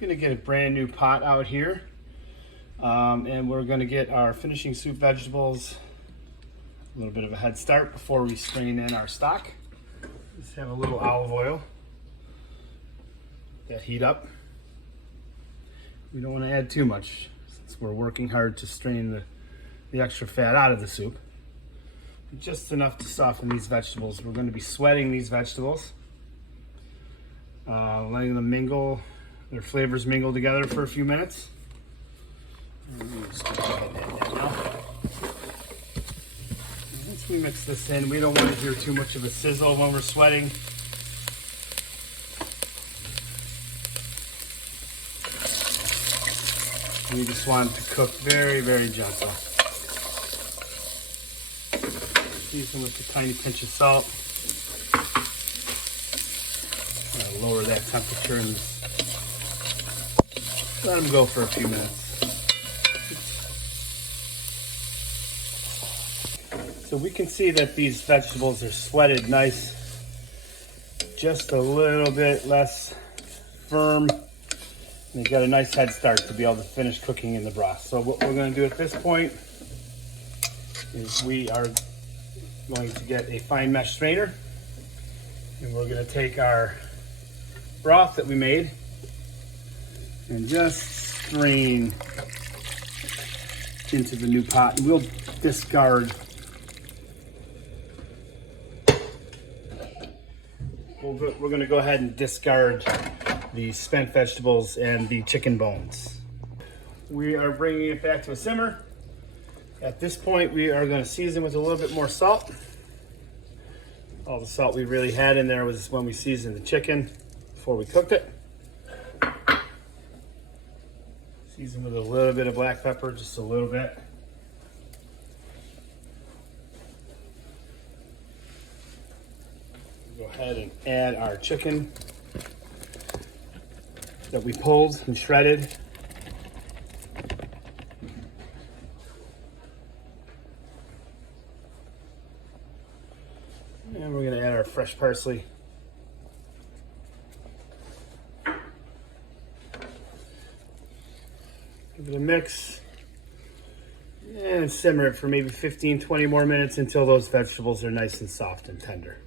gonna get a brand new pot out here, and we're gonna get our finishing soup vegetables a little bit of a head start before we strain in our stock. Just have a little olive oil. That heat up. We don't want to add too much since we're working hard to strain the extra fat out of the soup. Just enough to soften these vegetables. We're going to be sweating these vegetables, letting them mingle, their flavors mingle together for a few minutes. Once we mix this in, we don't want to hear too much of a sizzle when we're sweating. We just want it to cook very, very gentle. Season with a tiny pinch of salt. Lower that temperature and let them go for a few minutes. So we can see that these vegetables are sweated nice, just a little bit less firm. They got a nice head start to be able to finish cooking in the broth. So what we're going to do at this point is we are going to get a fine mesh strainer, and we're going to take our broth that we made and just strain into the new pot. And we'll discard. We're going to go ahead and discard the spent vegetables and the chicken bones. We are bringing it back to a simmer. At this point, we are going to season with a little bit more salt. All the salt we really had in there was when we seasoned the chicken before we cooked it. Season with a little bit of black pepper, just a little bit. Go ahead and add our chicken that we pulled and shredded. And we're going to add our fresh parsley. Give it a mix and simmer it for maybe 15-20 more minutes until those vegetables are nice and soft and tender.